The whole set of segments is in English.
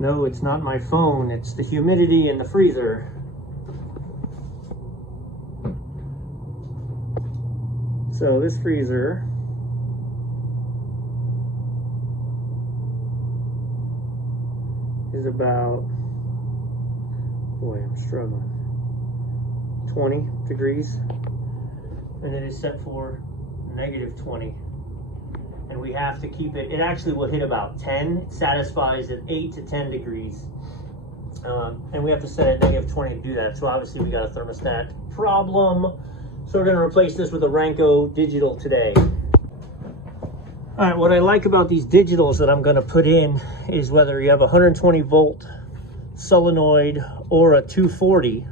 No, it's not my phone, it's the humidity in the freezer. So this freezer is about, boy, I'm struggling, 20 degrees, and it is set for -20. And we have to keep it, it actually will hit about 10. It satisfies at 8 to 10 degrees. And we have to set it at -20 to do that. So obviously we got a thermostat problem. So we're gonna replace this with a Ranco digital today. All right, what I like about these digitals that I'm gonna put in is whether you have a 120 volt solenoid or a 240,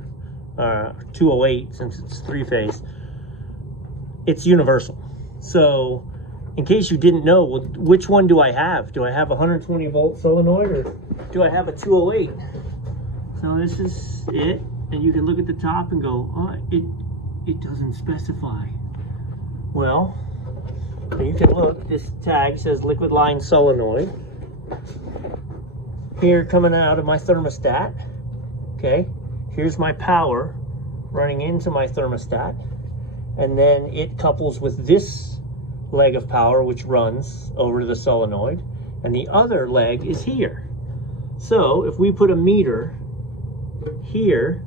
208 since it's 3-phase, it's universal. So in case you didn't know, well, which one do I have? Do I have a 120 volt solenoid or do I have a 208? So this is it, and you can look at the top and go, oh, it doesn't specify. Well, you can look, this tag says liquid line solenoid. Here coming out of my thermostat, okay? Here's my power running into my thermostat, and then it couples with this leg of power which runs over to the solenoid, and the other leg is here. So if we put a meter here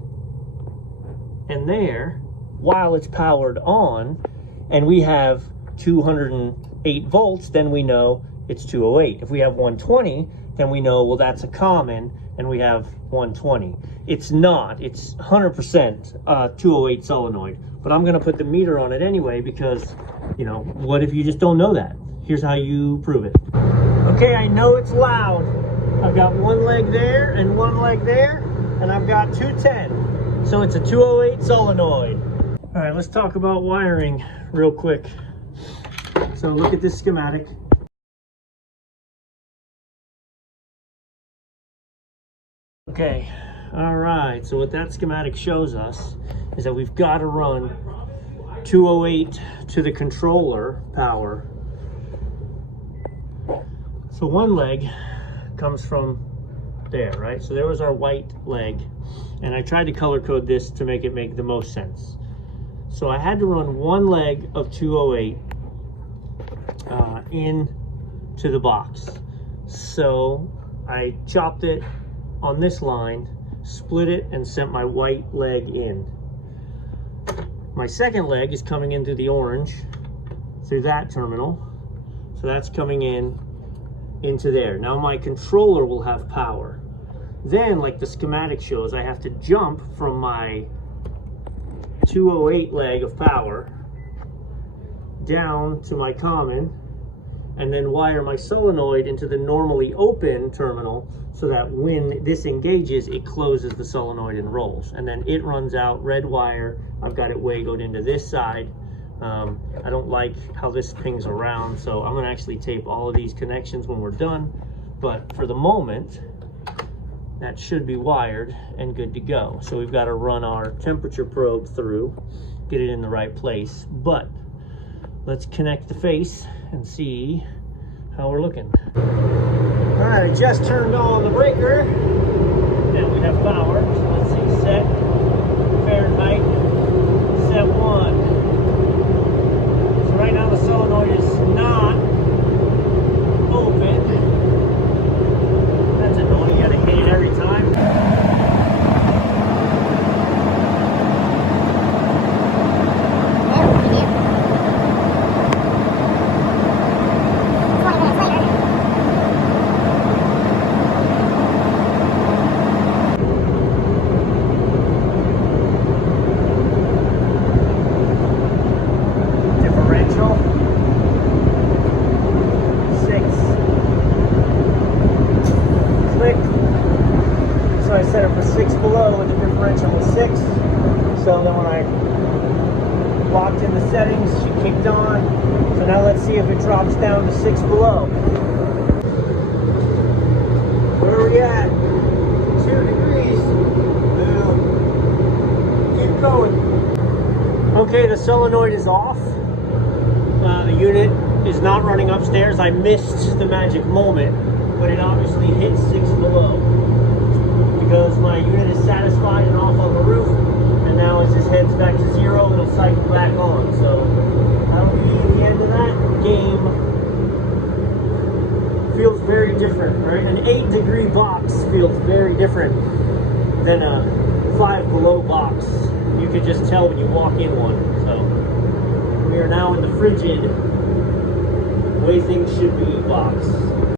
and there while it's powered on, and we have 208 volts, then we know it's 208. If we have 120, then we know, well, that's a common, and we have 120. It's not, it's 100% 208 solenoid, but I'm gonna put the meter on it anyway because, you know, what if you just don't know that? Here's how you prove it. Okay, I know it's loud. I've got one leg there and one leg there, and I've got 210. So it's a 208 solenoid. All right, let's talk about wiring real quick. So look at this schematic. Okay, all right, so what that schematic shows us is that we've got to run 208 to the controller power. So one leg comes from there, right? So there was our white leg, and I tried to color code this to make it make the most sense. So I had to run one leg of 208 in to the box. So I chopped it on this line, split it, and sent my white leg in. My second leg is coming into the orange through that terminal. So that's coming in into there. Now my controller will have power. Then, like the schematic shows, I have to jump from my 208 leg of power down to my common, and then wire my solenoid into the normally open terminal so that when this engages, it closes the solenoid and rolls. And then it runs out, red wire. I've got it wagoed into this side. I don't like how this pings around, so I'm gonna actually tape all of these connections when we're done. But for the moment, that should be wired and good to go. So we've got to run our temperature probe through, get it in the right place. But let's connect the face and see how we're looking. All right, I just turned on the breaker and we have power. So let's see, set Fahrenheit, set 1. So right now the solenoid is not open. That's annoying, you gotta hit it every time. So I set it for 6 below and the differential was 6. So then when I locked in the settings, she kicked on. So now let's see if it drops down to 6 below. Where are we at? 2 degrees. Keep going. Okay, the solenoid is off. The unit is not running upstairs. I missed the magic moment, but it obviously hit 6 below. unit is satisfied and off on the roof, and now as this heads back to 0, it'll cycle back on. So that'll be the end of that game. Feels very different, right? An 8-degree box feels very different than a 5 below box. You could just tell when you walk in one. So we are now in the frigid way things should be box.